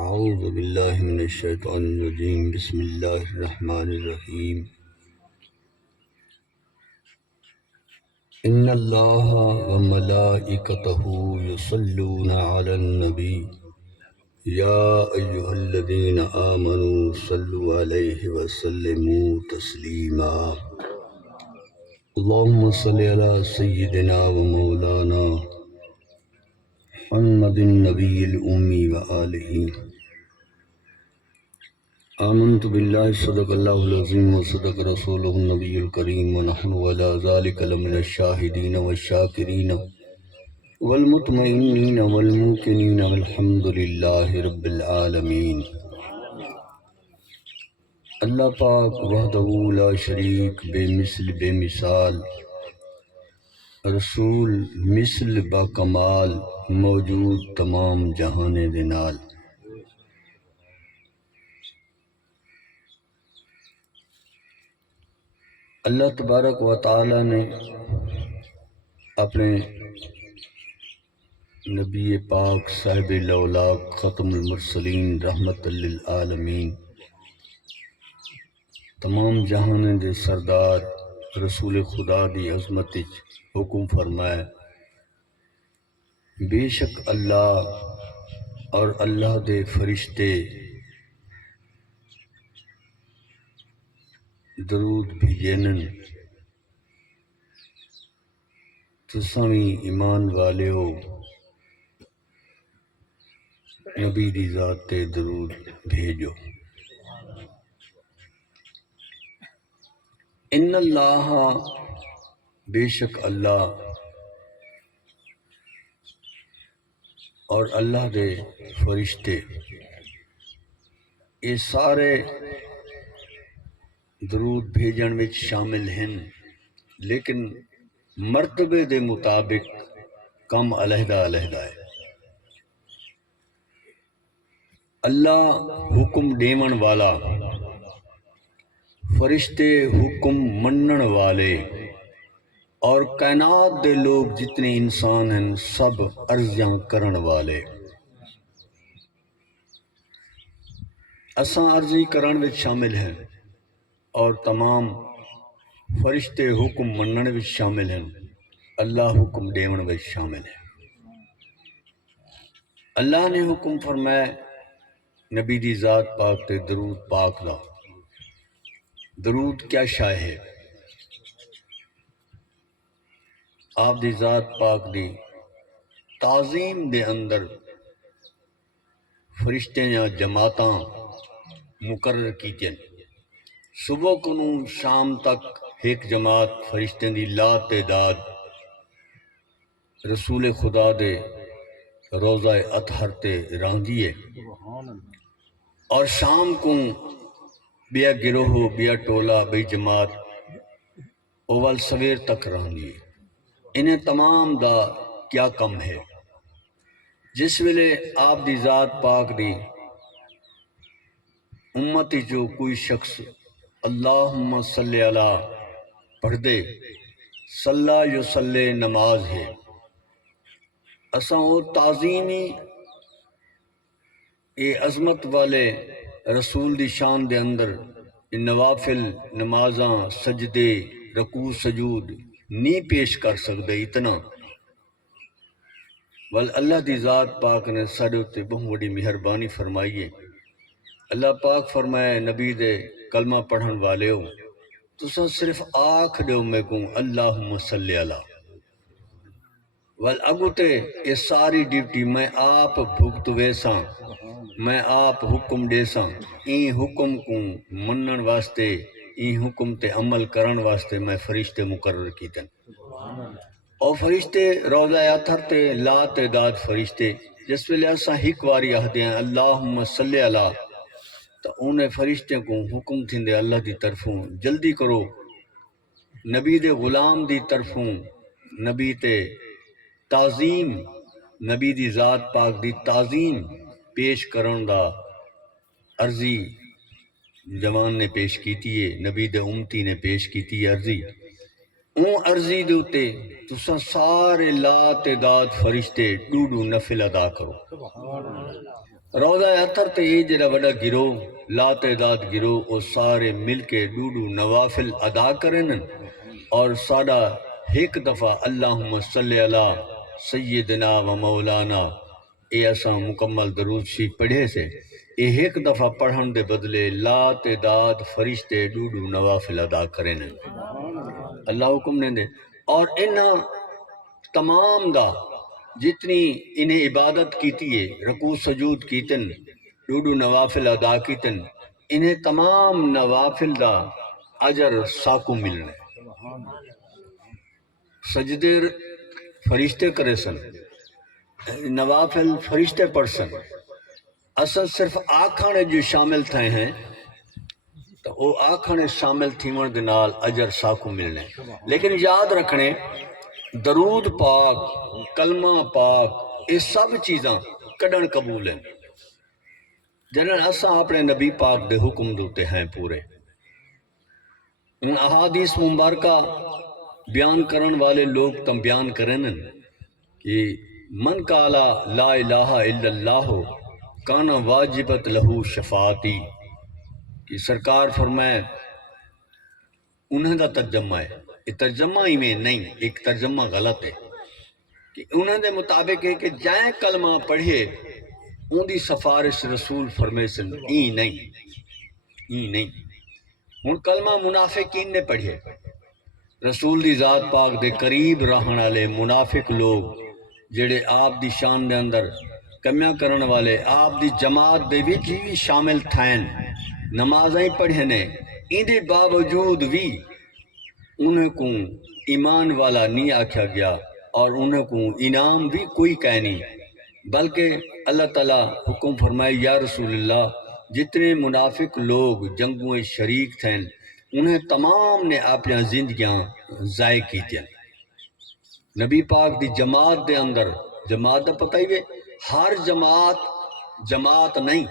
اعوذ باللہ من الشیطان الرجیم بسم اللہ الرحمن الرحیم ان اللہ وملائکتہ یصلون علی النبی یا ایہا الذین آمنوا صلوا علیہ وسلموا تسلیما اللہم صلی علی سیدنا ومولانا محمد النبی الامی وآلہ آمنت باللہ صدق اللہ العظیم وصدق رسولہ النبی الکریم ونحن علی ذلک لمن الشاہدین والشاکرین والمطمئنین والموقنین والحمد للہ رب العالمین۔ اللہ پاک وحدہ لا شریک بے مثل بے مثال، رسول مثل با کمال، موجود تمام جہانے دے نال۔ اللہ تبارک و تعالی نے اپنے نبی پاک صاحب الاولاق ختم المرسلین رحمت للعالمین، تمام جہانے دے سردار رسول خدا دی عظمت وچ حکم فرمایا، بے شک اللہ اور اللہ دے فرشتے درود بھیجنن، تساں وی ایمان والے ہو نبی دی ذات تے درود بھیجو۔ ان اللہ، بے شک اللہ اور اللہ دے فرشتے، یہ سارے درود بھیجن وچ شامل ہیں، لیکن مرتبے دے مطابق کم علیحدہ علیحدہ ہے۔ اللہ حکم دیون والا، فرشتے حکم منن والے، اور کائنات دے لوگ جتنے انسان ہیں سب عرضیاں کرن والے۔ اساں عرضی کرن وچ شامل ہیں اور تمام فرشتے حکم منن وچ شامل ہیں، اللہ حکم دیون وچ شامل ہے۔ اللہ نے حکم فرمایا نبی دی ذات پاک تے درود پاک دا۔ درود کیا شے ہے؟ آپ دی ذات پاک دی تعظیم دے اندر فرشتے یا جماعتاں مقرر کیتے ہیں۔ صبح کنوں شام تک ایک جماعت فرشتے دی لا تعداد رسول خدا دے روضہ اطہر تے راندی ہے، اور شام کو بیا گروہ بیا ٹولا بیا جماعت اول سویر تک راندی ہے۔ انہیں تمام دا کیا کم ہے؟ جس ویلے آپ دی ذات پاک دی امتی جو کوئی شخص اللہم صلی علی پڑھ دے، صلی یصلی نماز ہے، اساں وہ تعظیمی اے عظمت والے رسول دی شان دے اندر نوافل نمازاں سجدے رکوع سجود نہیں پیش کر سکدے اتنا، ول اللہ دی ذات پاک نے ساڈے اتے بہت بڑی مہربانی فرمائی ہے۔ اللہ پاک فرمائے نبی دے کلمہ پڑھن والے ہو، تساں صرف آکھ دیو میں کو اللہم صلی علی، ول اگو تے یہ ساری ڈیوٹی میں آپ بھگت ویساں، میں آپ حکم دیساں، این حکم کو منن واسطے، این حکم تے عمل کرن واسطے میں فرشتے مقرر کیتن۔ اور فرشتے روضہ اطہر تے لا تعداد فرشتے، جس ویلے اساں ہک واری آہدے ہیں اللہم صلی علی، تو انہیں فرشتے کو حکم تھندے اللہ دی طرفوں جلدی کرو نبی دے غلام دی طرفوں نبی تے تعظیم، نبی دی ذات پاک دی تعظیم پیش کرن دا عرضی جوان نے پیش کیتی ہے، نبی دے امتی نے پیش کیتی ہے عرضی۔ اون عرضی دے اتے تساں سارے لا تعداد فرشتے ڈوڈو نفل ادا کرو۔ روضہ اطہر تے یہ جڑا وڈا گروہ لا تعداد گروہ وہ سارے مل کے ڈوڈو نوافل ادا کرن اور ساڈا ایک دفعہ اللہم صلی علی سیدنا و مولانا اے اساں مکمل درود شریف پڑھے سے اے ایک دفعہ پڑھن دے بدلے لا تعداد فرشتے ڈوڈو نوافل ادا کرن اللہ حکم نے دے اور انہاں تمام دا جتنی انہیں عبادت کیتی ہے رکوع سجود کیتن ڈوڈو نوافل ادا کیتن انہیں تمام نوافل دا اجر ساکو ملنے سجدے فرشتے کرے سن نوافل فرشتے پڑھ سن اصل صرف آکھانے جو شامل تھے ہیں تو وہ آکھانے شامل تھیون دے نال اجر ساکو ملنے لیکن یاد رکھنے درود پاک کلمہ پاک یہ سب چیزاں کڈن قبول ہیں جنہاں اساں اپنے نبی پاک دے حکم دوتے ہیں پورے ان احادیث مبارکہ بیان کرن والے لوگ تم بیان کرن کہ من قالا لا الہ الا اللہ کانا واجبت لہو شفاعتی کہ سرکار فرمائے انہیں دا ترجمہ ہے یہ ترجمہ ہی میں نہیں ایک ترجمہ غلط ہے کہ انہیں دے مطابق ہے کہ جائیں کلمہ پڑھے ان دی سفارش رسول فرمے سن ای نہیں ہن کلمہ منافقین نے پڑھے رسول دی ذات پاک دے قریب رہن والے منافق لوگ جڑے آپ دی شان دے اندر کمیاں کرن والے آپ دی جماعت دے وچ بھی شامل تھین نمازیں پڑھے نے ان دے باوجود بھی انہیں کو ایمان والا نہیں آکھا گیا اور انہیں کو انعام بھی کوئی کہہ نہیں بلکہ اللہ تعالیٰ حکم فرمائے یا رسول اللہ جتنے منافق لوگ جنگوں شریک تھے انہیں تمام نے اپنی زندگیاں ضائع کی تھیں نبی پاک دی جماعت دے اندر جماعت دا پتہ ہی ہے ہر جماعت نہیں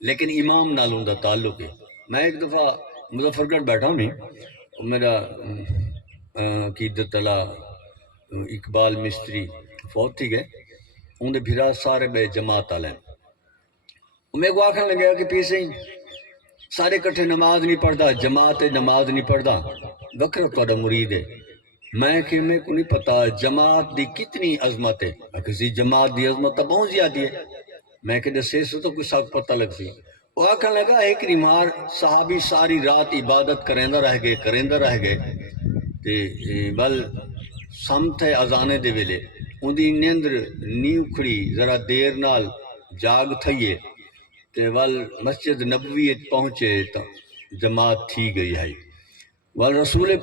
لیکن امام نالوں دا تعلق ہے میں ایک دفعہ مظفر گڑھ بیٹھا ہوں نہیں میرا عقیدت اللہ اقبال مستری فوت تھی گئے ان دے بھرا سارے بے جماعت والے میں کو آکھنے لگا کہ پیسے ہی سارے کٹھے نماز نہیں پڑھتا جماعت نماز نہیں پڑھتا وکر تہاڈا مرید ہے میں کہ میں کو نہیں پتا جماعت دی کتنی عظمت ہے کسی جماعت دی عظمت تو بہت زیادہ ہے میں کہ دسے سو تو کچھ ساتھ پتہ لگ سی وہ آکھنے لگا ایک ریمار صحابی ساری رات عبادت کریندہ رہ گئے تے بل سمت اذانے دے ویلے ان دی نیندر نیو کھڑی ذرا دیر نال جاگ تھئیے تے ول مسجد نبوی پہنچے تو جماعت تھی گئی ہے ول رسول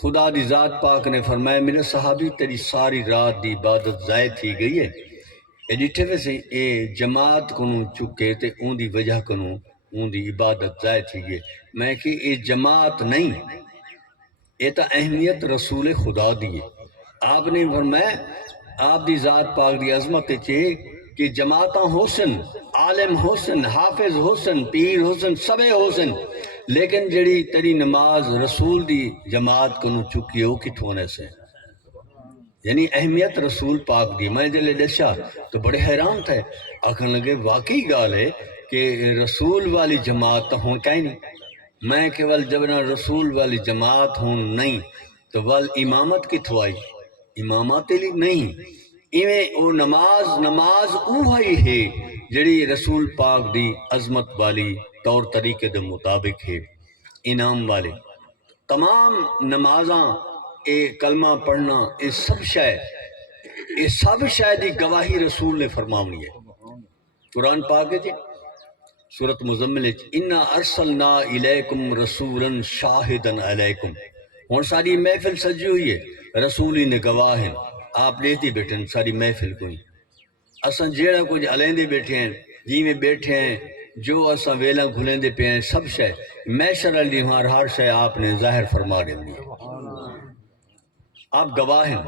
خدا دی ذات پاک نے فرمایا میرے صحابی تیری ساری رات دی عبادت ضائع تھی گئی ہے اے ڈٹھے ویسے اے جماعت کنوں چکے تے اون دی وجہ کنوں اون دی عبادت ضائع تھی گئی میں کہ اے جماعت نہیں اے تا اہمیت رسول خدا دی آپ نے فرمایا آپ دی ذات پاک دی عظمت چاہے کہ جماعتاں حسن عالم حسن حافظ حسن پیر حسن سبے حسن لیکن جڑی تیری نماز رسول دی جماعت کنوں چکی ہو کتھوں نے سے یعنی اہمیت رسول پاک دی میں جلے دشا تو بڑے حیران تھے آکھن لگے واقعی گال ہے کہ رسول والی جماعت تو ہون کہیں نہیں میں کہ ول جب نہ رسول والی جماعت ہون نہیں تو ول امامت کتھوں آئی امامت لی نہیں ایویں او نماز اوہی ہے جڑی رسول پاک دی عظمت والی طور طریقے دے مطابق ہے انعام والے تمام نمازاں اے کلمہ پڑھنا اے سب شے دی گواہی رسول نے فرماونی ہے قرآن پاک ہے جی سورۃ مزمل انا ارسلنا الیکم رسولا شاہدا علیکم ہن ساری محفل سجی ہوئی ہے رسول ہی نے گواہ ہیں آپ لیتی بیٹھے ہیں ساری محفل کوئی اساں جیڑا کچھ علیندے بیٹھے ہیں جی میں بیٹھے ہیں جو اساں ویلا گھلیندے پے ہیں سب شے محشر علی ہر شے آپ نے ظاہر فرما دینی آپ گواہ ہیں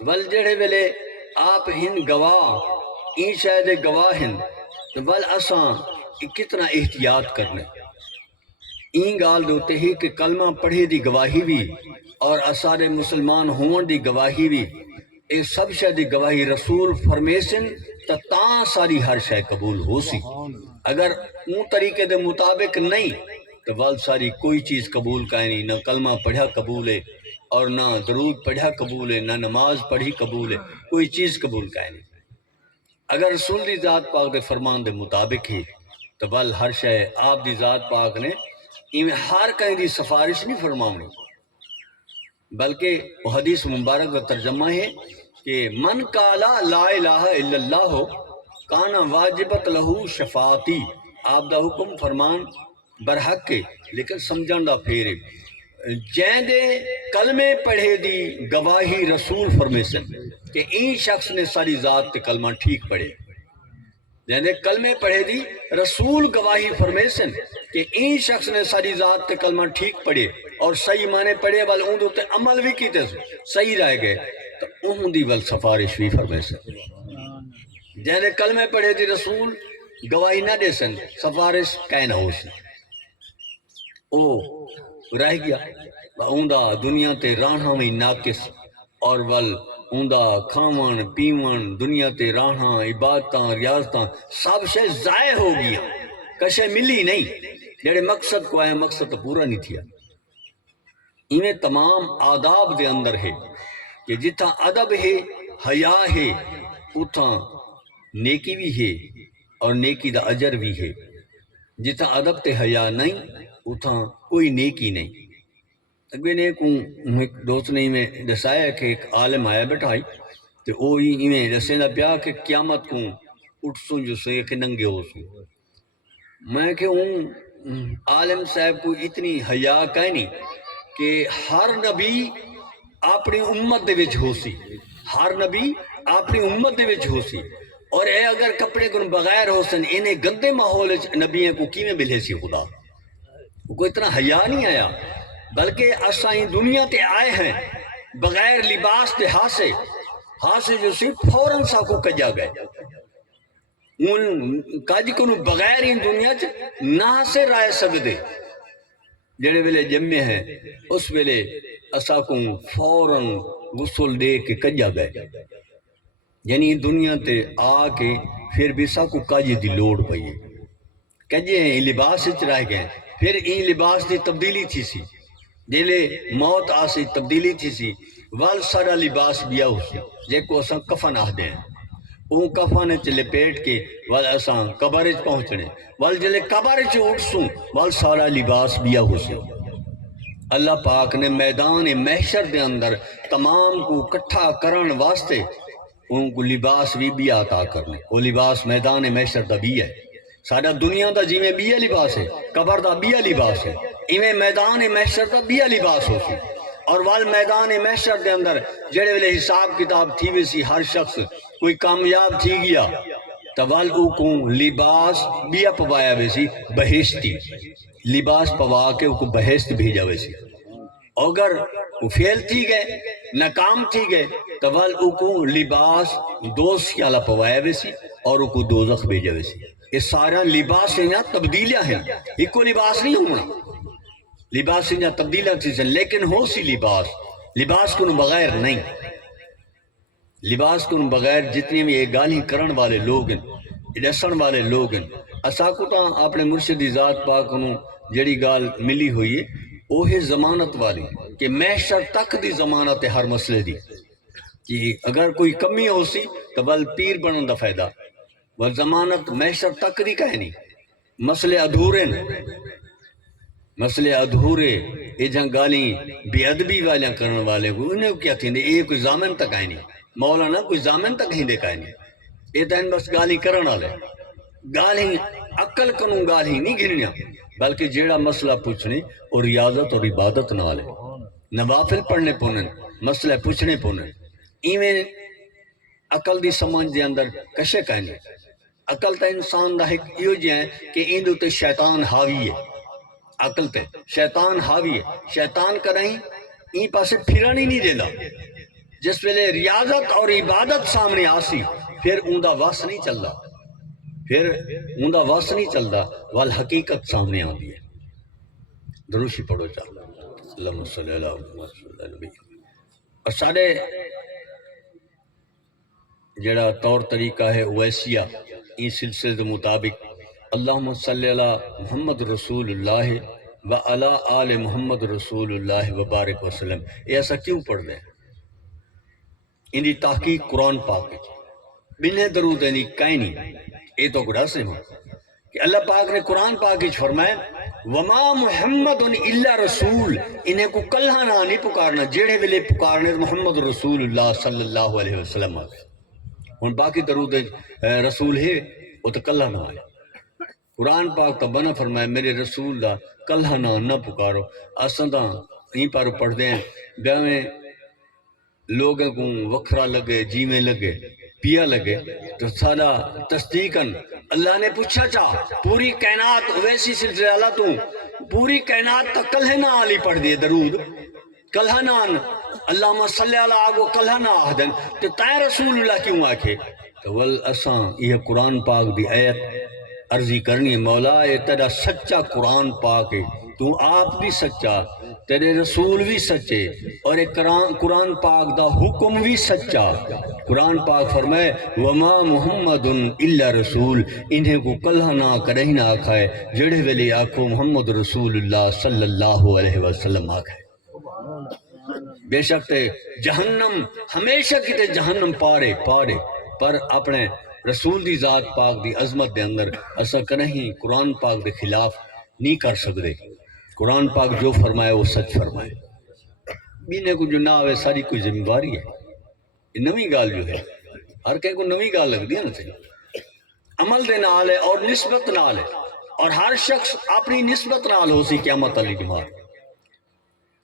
ول جڑے ویلے آپ ہن گواہ این شے دے گواہ ہیں ول اساں کتنا احتیاط کرنے این گال دوتے ہی کہ کلمہ پڑھے دی گواہی بھی اور اسارے مسلمان ہون دی گواہی بھی اے سب شے دی گواہی رسول فرمیسن تاں ساری ہر شے قبول ہو سی، اگر اون طریقے دے مطابق نہیں تو وال ساری کوئی چیز قبول کا نہیں، نہ کلمہ پڑھا قبول ہے اور نہ درود پڑھا قبول ہے، نہ نماز پڑھی قبول ہے، کوئی چیز قبول کا نہیں۔ اگر رسول دی ذات پاک دے فرمان دے مطابق ہی تو بل ہر شے آپ دی ذات پاک نے ایویں ہر کہیں دی سفارش نہیں فرماؤنی، بلکہ وہ حدیث مبارک کا ترجمہ ہے کہ من قالا لا الہ الا اللہ کانا واجبت لہو شفاعتی، آپ دا حکم فرمان برحق ہے لیکن سمجھن دا پھیر ہے، جین دے کلمے پڑھے دی گواہی رسول فرمیسن کہ این شخص نے ساری ذات تے کلمہ ٹھیک پڑھے، جین دے کلمے پڑھے دی رسول گواہی فرمیسن کہ این شخص نے ساری ذات تے کلمہ ٹھیک پڑھے اور صحیح معنی پڑھے وال اون تے عمل بھی کیتے صحیح رہ گئے تو اون دی ول سفارش بھی فرمیسن، جین دے کلمے پڑھے دی رسول گواہی نہ دے سن سفارش کہیں نہ ہو سن، او رہ گیا اوندا دنیا تے راہاں میں ناقص اور ول اوندا کھاون پیون دنیا تے راہاں عبادتاں ریاضتاں سب شے ضائع ہو گیا، کشے ملی نہیں، جڑے مقصد کو آئے مقصد تو پورا نہیں تھیا۔ انہیں تمام آداب دے اندر ہے کہ جتھا ادب ہے حیا ہے اتھا نیکی بھی ہے اور نیکی دا اجر بھی ہے، جتھا ادب تے حیا نہیں اتھا کوئی نیکی نہیں۔ اگے نے ایک دوست نے میں دسایا کہ ایک عالم آیا بیٹھائی تو وہ ہی دسے دا پیا کہ قیامت کو اٹھ سوں جو سے کہ ننگے ہو سوں، میں کہ عالم صاحب کو اتنی حیا کہیں نہیں کہ ہر نبی اپنی امت دے وچ ہو سی، ہر نبی اپنی امت دے وچ ہو سی، اور اے اگر کپڑے کو بغیر ہو سن انہیں گندے ماحول نبیوں کو کیویں ملے سی خدا، کو اتنا حیا نہیں آیا، بلکہ اساں دنیا تے آئے ہیں بغیر لباس تے ہاسے جو سی فوراں سا کو کجا گئے، کج کو بغیر ہی دنیا چ نہ سے رائے سکدے، جڑے ویلے جمے ہیں اس ویلے اسا کو فوراً غسل دے کے کجا گئے، یعنی دنیا تے آ کے پھر بھی سا کو کج دی لوڑ پئی ہے، کجے ہیں لباس وچ رہ گئے، پھر این لباس دی تبدیلی تھی سی، جیلے موت آسی تبدیلی تھی سی، وال سارا لباس بیا ہو سی جے کو اساں کفن آہ دیں، اون کفن چ لپیٹ کے وال اساں قبر وچ پہنچنے، وال جلے قبر چ اٹھ سوں وال سارا لباس بیا ہو سی۔ اللہ پاک نے میدان محشر دے اندر تمام کو کٹھا کرن واسطے ان کو لباس بھی عطا کرنے، وہ لباس میدان محشر دا بھی ہے، سارا دنیا دا جی میں بیا لباس ہے، قبر دا بیا لباس ہے، ایویں میدان محشر دا بیا لباس ہو سی، اور وال میدان محشر دے اندر جڑے ویلے حساب کتاب تھی وی سی، ہر شخص کوئی کامیاب تھی گیا تو وال او کو لباس بیا پوایا وی سی بہشتی، لباس پوا کے او کو بہشت بھیجا وی سی، اگر وہ فیل تھی گئے ناکام تھی گئے تو وال او کو لباس دوست کیالا پوایا وی سی اور او کو دوزخ بھیجا وی سی۔ یہ سارا لباس ہیں تبدیلیاں ہیں، ایک کو لباس نہیں ہونا، لباس ہیں تبدیلیاں تھی سن، لیکن ہو سی لباس کو بغیر نہیں، لباس کو بغیر جتنی بھی یہ گالی کرن والے لوگ ہیں دسن والے لوگ ہیں، اسا کو تو اپنے مرشد ذات پاک کو جڑی گال ملی ہوئی ہے وہ ہے ضمانت والی کہ محشر تک دی ضمانت ہے ہر مسئلے دی، کہ اگر کوئی کمی ہو سی تو بل پیر بنن دا فائدہ، وہ ضمانت محشر تک دی کہے نہیں، مسئلے ادھورے مسئلے ادھورے یہ جہاں گالیں بے ادبی والیاں کرنے والے کو انہیں کیا تھی یہ کوئی ضامن تک آئے نہیں، مولانا کوئی ضامن تک ہی دیکھا نہیں، یہ تو بس گالی کرن والے، گالیں عقل کنوں گالیں نہیں گرنیاں، بلکہ جیڑا مسئلہ پوچھنے اور ریاضت اور عبادت نہ والے نوافل پڑھنے پونن مسئلہ پوچھنے پونن، ایویں عقل دی سمجھ دے اندر کشے کہنے، عقل تا انسان دا ایک ایو جی ہے کہ ایندو تے شیطان حاوی ہے، عقل تے شیطان حاوی ہے، شیطان کریں این پاسے پھرانی نہیں دینا، جس ویلے ریاضت اور عبادت سامنے آسی پھر اوندا وس نہیں چلدا، پھر اوندا وس نہیں چلدا والحقیقت سامنے آتی ہے۔ دروشی پڑھو چاہتا اللہم صلی اللہ علیہ وسلم۔ اور سارے جڑا طور طریقہ ہے ویسیہ ان سلسلے کے مطابق اللہم صلی علی محمد رسول اللہ و علی آل محمد رسول اللہ وبارک وسلم، یہ ایسا کیوں پڑھ رہے ہیں؟ ان دی تحقیق قرآن پاک ہے، بنے درود نہیں کہیں نہیں، یہ تو گڑا سے ہوں کہ اللہ پاک نے قرآن پاک ہی فرمائے وما محمد الا رسول، انہیں کو کلہ نہ نہیں پکارنا، جیڑے ویلے پکارنے محمد رسول اللہ صلی اللہ علیہ وسلم آگے ہن باقی درود رسول ہے وہ تو کلہ نہ آئے۔ قرآن پاک تو بنا فرمائے میرے رسول دا کلہ نہ پکارو، اساں دا این پر پڑھ دیں بیاویں لوگوں کو وکھرا لگے جیویں لگے پیا لگے تو سارا تصدیقاً اللہ نے پوچھا چاہ پوری کائنات ویسی سلسلہ اللہ تو پوری کائنات تا کلہ نہ آلی پڑھ دیے درود کلہ نہ اللہم صلی اللہ آگو کلہ نہ آدن تو تائیں رسول اللہ کیوں آکھے تو والاساں یہ قرآن پاک دی آیت عرضی کرنی ہے مولا یہ تیرا سچا قرآن پاک ہے تو آپ بھی سچا تیرے رسول بھی سچے اور ایک قرآن پاک دا حکم بھی سچا۔ قرآن پاک فرمائے وما محمد الا رسول، انہیں کو کلہ نہ کرے نہ آکھائے جڑے ویلے آکھو محمد رسول اللہ صلی اللہ علیہ وسلم آکھائے۔ بے شک تے جہنم ہمیشہ کی تے جہنم پارے پر اپنے رسول دی ذات پاک دی عظمت دے اندر اسا کنہیں قرآن پاک دے خلاف نہیں کر سکتے۔ قرآن پاک جو فرمائے وہ سچ فرمائے، بینے کو جو نہ آوے ساری کوئی ذمہ داری ہے۔ یہ نویں گال جو ہے ہر کہیں کو نویں گال لگ دیا نا تھی عمل دے نال ہے اور نسبت نال ہے، اور ہر شخص اپنی نسبت نال ہو سی قیامت علی جمار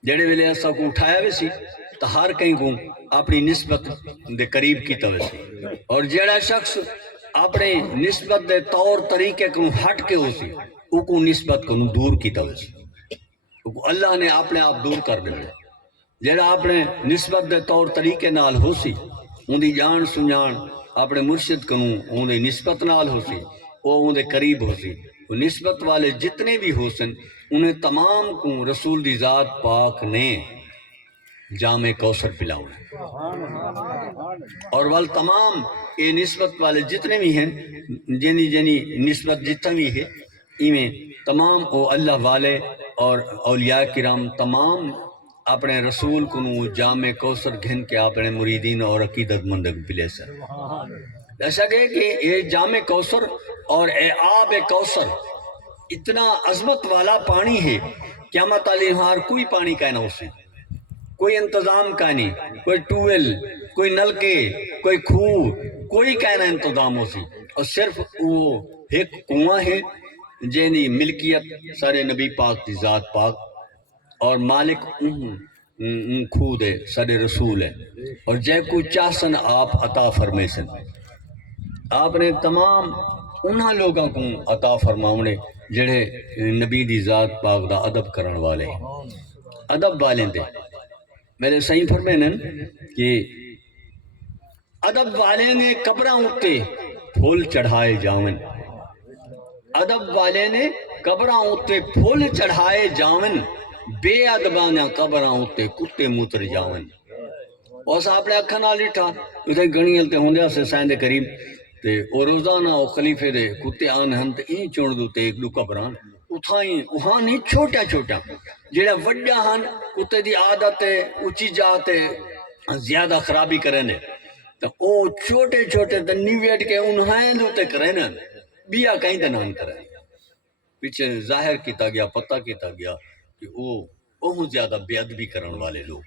جڑے ویلے ایسا کو اٹھایا وے سی تو ہر کہیں کو اپنی نسبت دے قریب کی توے سی، اور جڑا شخص اپنے نسبت دے طور طریقے کو ہٹ کے ہو سی او کو نسبت کو دور کی توے سی، اللہ نے اپنے آپ دور کر دے جڑا اپنے نسبت دے طور طریقے نال ہو سی ان دی جان سنجان اپنے مرشد کو ان دی نسبت نال ہو سی وہ ان دے قریب ہو سی، وہ نسبت والے جتنے بھی ہو سن انہیں تمام کو رسول دی ذات پاک نے جام کوثر پلاؤں اور وال تمام یہ نسبت والے جتنے بھی ہیں جنی نسبت جتنا بھی ہے ایویں تمام او اللہ والے اور اولیاء کرام تمام اپنے رسول کو جام کوثر گھن کے اپنے مریدین اور عقیدت مند پلے سر ایسا کہ یہ جام کوثر اور اے آب کوثر اتنا عظمت والا پانی ہے قیامت علی ہار کوئی پانی کا نہ ہو سی، کوئی انتظام کا نہیں، کوئی ٹویل کوئی نلکے کوئی کھو کوئی کا نہ انتظام ہو سی، اور صرف وہ ایک کنواں ہے جنی ملکیت سارے نبی پاک کی ذات پاک اور مالک کھو دے سارے رسول ہے، اور جے کو چاہسن آپ عطا فرمے سن آپ نے تمام انہاں لوگوں کو عطا فرماؤنے جڑے نبی دی ذات پاک دا ادب کرن والے ادب والے دے میرے صحیح فرمائے کہ ادب والے نے قبراں اتے پھول چڑھائے جاون، ادب والے نے قبراں اتے پھول چڑھائے جاون، بے ادبانا قبراں اتے کتے موتر جاون۔ اور صاحب نے اکھا نال لٹھا اتھے گنیل تے ہوندے سے سائن دے قریب تے او روزانہ او خلیفے دے کتے آن ہن تے این چون دو تے ایک دو قبران اتھائیں وہاں نہیں چھوٹا جڑا وڈا ہن کتے دی عادت ہے اچھی جاتے زیادہ خرابی کرنے تو او چھوٹے تے نیویٹ کے انہیں دو تے کرنے بیا کہیں تے نان کرنے پیچھے ظاہر کیتا گیا پتہ کیتا گیا کہ او زیادہ بے ادبی کرن والے لوگ